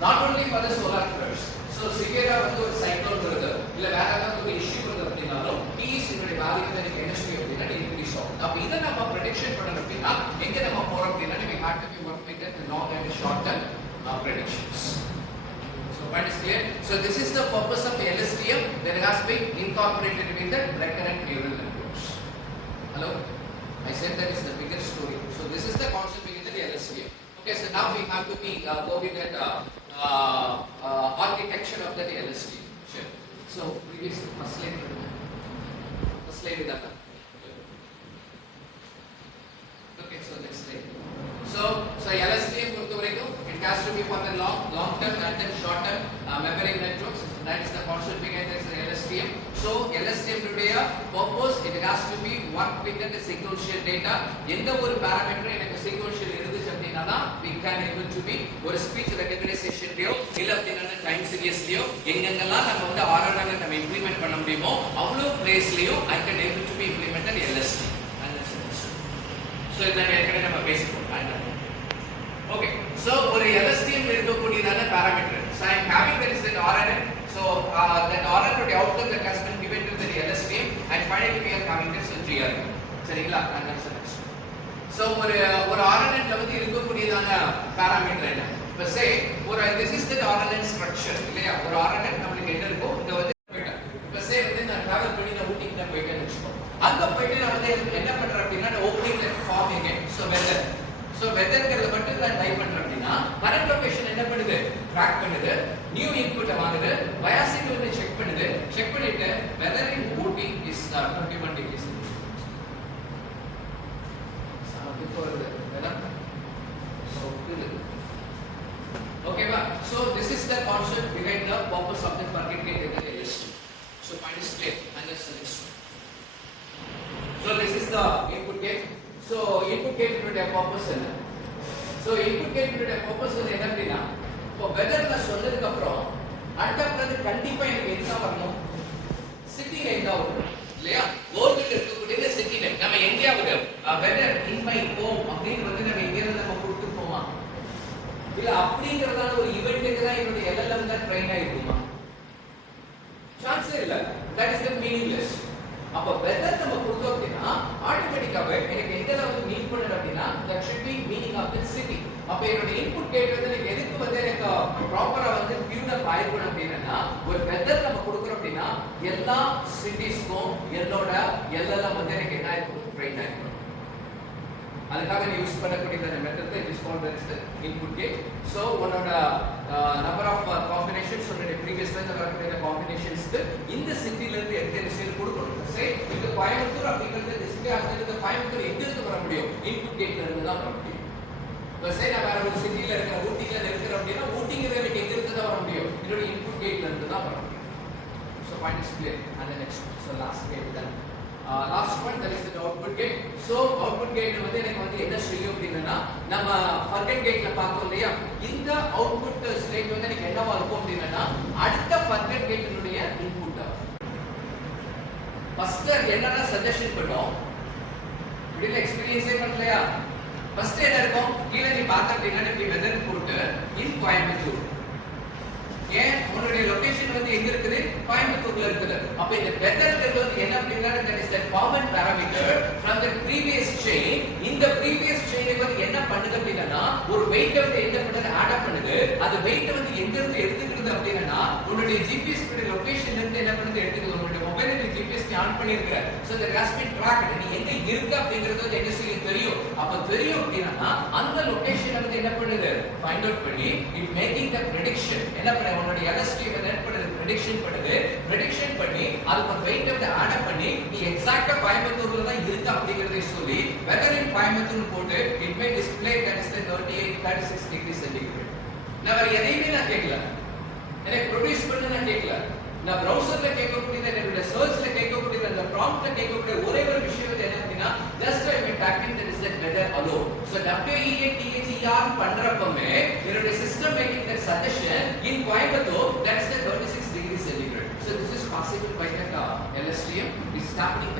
not only for the solar flares. So severe வந்து ஒரு cyclone வருது இல்ல வேற ஏதாவது ஒரு இஷ்யூ வருது அப்படினாலும் PEC உடைய வேல்யூ வந்து கெமிஸ்ட்ரி அப்படினா இன்கிரீஸ் ஆகும். அப்ப இத நம்ம prediction பண்ணனும் அப்படினா எங்க நம்ம போறோம் அப்படினா we have to be work with the long and short term predictions. So point is clear. So this is the purpose of LSTM that has been incorporated with the recurrent neural networks. Hello, I said that is the bigger story. So this is the concept behind the LSTM. Okay, so now we have to be go with that architecture of that LSTM. Sure. So previous first slide with that. Okay, so next slide. So LSTM it has to be for the long term and then short term memory networks. That is the concept behind this LSTM. So LSTM today purpose it has to be work with the sequential data. எந்த ஒரு parameter எனக்கு sequential இருந்துச்சு அப்படினா we can able to be ஒரு speech recognition Leo இல்ல அப்படினா time series Leo எங்கெங்கெல்லாம் நம்ம வந்து RNN நம்ம இம்ப்ளிமென்ட் பண்ண முடியுமோ அவ்வளவு place Leo I can able to be implemented LSTM. So இத ஏற்கனவே நம்ம பேசிப்போம். Okay, so ஒரு LSTM இருக்கக்கூடியதான parameter. So I am having that is that RNN. So that RNN the outcome that has been given to the LSTM and finally we are having this GR. சரிங்களா? So ஒரு RNN ல வந்து இருக்கக்கூடியதான parameter என்ன? இப்ப say ஒரு this is the RNN structure இல்லையா? ஒரு RNN நமக்கு என்ன இருக்கும்? இங்க வந்து போய்ட்டேன். இப்ப say வந்து நான் travel பண்ணி நான் ஊட்டிக்கு நான் போய்ட்டேன்னு வெச்சுக்கோ. அங்க போய்ட்டு நான் வந்து என்ன பண்றேன் அப்படினா நான் opening that form again. So weatherங்கிறது மட்டும் நான் டைப் பண்றேன் அப்படினா கரண்ட் லொகேஷன் என்ன பண்ணுது ட்ராக் பண்ணுது நியூ இன்புட் வாங்குது பயாசிங் வந்து செக் பண்ணிட்டு weather in Ooty is 21 degrees ஓகேவா so this is the concept behind the purpose of the forget gate in the LSTM. So point is clear and that's the next one. So this is the input gate. So input gate உடைய purpose என்ன? So input gate உடைய purpose வந்து என்ன அப்படினா இப்போ வெதர்ல சொன்னதுக்கு அப்புறம் அடுத்தது கண்டிப்பா எனக்கு என்ன வரணும் சிட்டி லைன் தான் வரும் இல்லையா கோல்ட்ல இருக்கக்கூடிய சிட்டி லைன் நம்ம எங்கயாவது வெதர் இன் மை ஹோம் அப்படின்னு வந்து நம்ம எங்க இருந்து நம்ம கொடுத்துப்போமா இல்ல அப்படிங்கறதான ஒரு ஈவென்ட்க்கு தான் என்னோட LLM தான் ட்ரெயின் ஆயிருக்குமா சான்ஸே இல்ல தட் இஸ் தி மீனிங்லெஸ் அப்ப வெதர் நம்ம கொடுத்தோம் அப்படினா ஆட்டோமேட்டிக்காவே எனக்கு எங்கல வந்து மீன் பண்ணணும் அப்படினா that should be meaning of the city. அப்ப என்னோட இன்புட் கேட் வந்து எனக்கு எதுக்கு வந்து எனக்கு ப்ராப்பரா வந்து டியூன் அப் ஆயிக்கணும் அப்படினா ஒரு வெதர் நம்ம கொடுக்கறோம் அப்படினா எல்லா சிட்டிஸ்க்கும் என்னோட LLM வந்து எனக்கு என்ன ஆயிக்கணும் ட்ரெயின் ஆயிக்கணும். அதுக்காக நீ யூஸ் பண்ணக்கூடிய இந்த மெத்தட் தான் is called as the input gate. So உன்னோட number of combinations உன்னோட previous ல வரக்கூடிய combinations இந்த சிட்டில இருந்து எத்தனை சேல் கொடுக்கணும் சே இந்த கோயம்புத்தூர் அப்படிங்கிறது டிஸ்ப்ளே ஆகுது இந்த கோயம்புத்தூர் எங்க இருந்து வர முடியும் இன்புட் கேட்ல இருந்து தான் வர முடியும். இப்போ சே நான் வேற ஒரு சிட்டில இருக்கிற ஊட்டில இருக்கிற அப்படினா ஊட்டிங்கிறது எனக்கு எங்க இருந்து தான் வர முடியும் இதோட இன்புட் கேட்ல இருந்து தான் வர முடியும். So point is clear and the next one. So last gate then last one that is the output gate. So output gate வந்து எனக்கு வந்து என்ன செய்யும் அப்படினா நம்ம forget gateல பார்த்தோம் இல்லையா இந்த output state வந்து எனக்கு என்னவா இருக்கும் அப்படினா அடுத்த forget gateனுடைய input ஃபர்ஸ்ட் என்னன்னா சஜஷன் பண்ணோம் இப்படி எக்ஸ்பீரியன்ஸே பண்ணலையா ஃபர்ஸ்ட் என்ன இருக்கும் கீழ நீ பார்த்த அப்படினா நீ வெதர் போட்டு இன் கோயம்புத்தூர் ஏன் உன்னுடைய லொகேஷன் வந்து எங்க இருக்குது கோயம்புத்தூர்ல இருக்குது அப்ப இந்த வெதர்ங்கிறது வந்து என்ன அப்படினா that is the common parameter from the previous chain இந்த previous chain வந்து என்ன பண்ணுது அப்படினா ஒரு weight வந்து என்ன பண்ணுது ஆட் அப் பண்ணுது அது weight வந்து எங்க இருந்து எடுத்துக்கிறது அப்படினா உன்னுடைய GPS லொகேஷன்ல இருந்து என்ன பண்ணுது எடுத்துக்கிறது உன்னுடைய மொபைல்ல நீ GPS ஆன் பண்ணிருக்க so that has been tracked நீ எங்க இருக்க அப்படிங்கிறது வந்து என்ன செய்ய தெரியும் அப்ப தெரியும் அப்படினா அந்த லொகேஷன் வந்து என்ன பண்ணுது ஃபைண்ட் அவுட் பண்ணி இட் மேக்கிங் தி prediction என்ன பண்ண உன்னோட LSTM என்ன பண்ணுது prediction பண்ணி அதுக்கு ஒரு weight வந்து ஆட் அப் பண்ணி நீ எக்ஸாக்ட்டா கோயம்புத்தூர்ல தான் இருக்க அப்படிங்கறதை சொல்லி weather in கோயம்புத்தூர் போட்டு it may display that is the 36 degrees centigrade நான் வேற எதையுமே நான் கேட்கல எனக்கு ப்ரொடியூஸ் பண்ண நான் கேட்கல நான் browserல கேட்கக்கூடியது என்னோட சர்ச்ல கேட்கக்கூடியது அந்த ப்ராம்ப்ட்ல கேட்கக்கூடிய ஒரே ஒரு விஷயம் வந்து என்ன அப்படினா just I am typing that is the weather alone. So WEATHER பண்றப்பமே என்னோட system making that suggestion in Coimbatore that is the 36 degrees centigrade. So this is possible by that LSTM is happening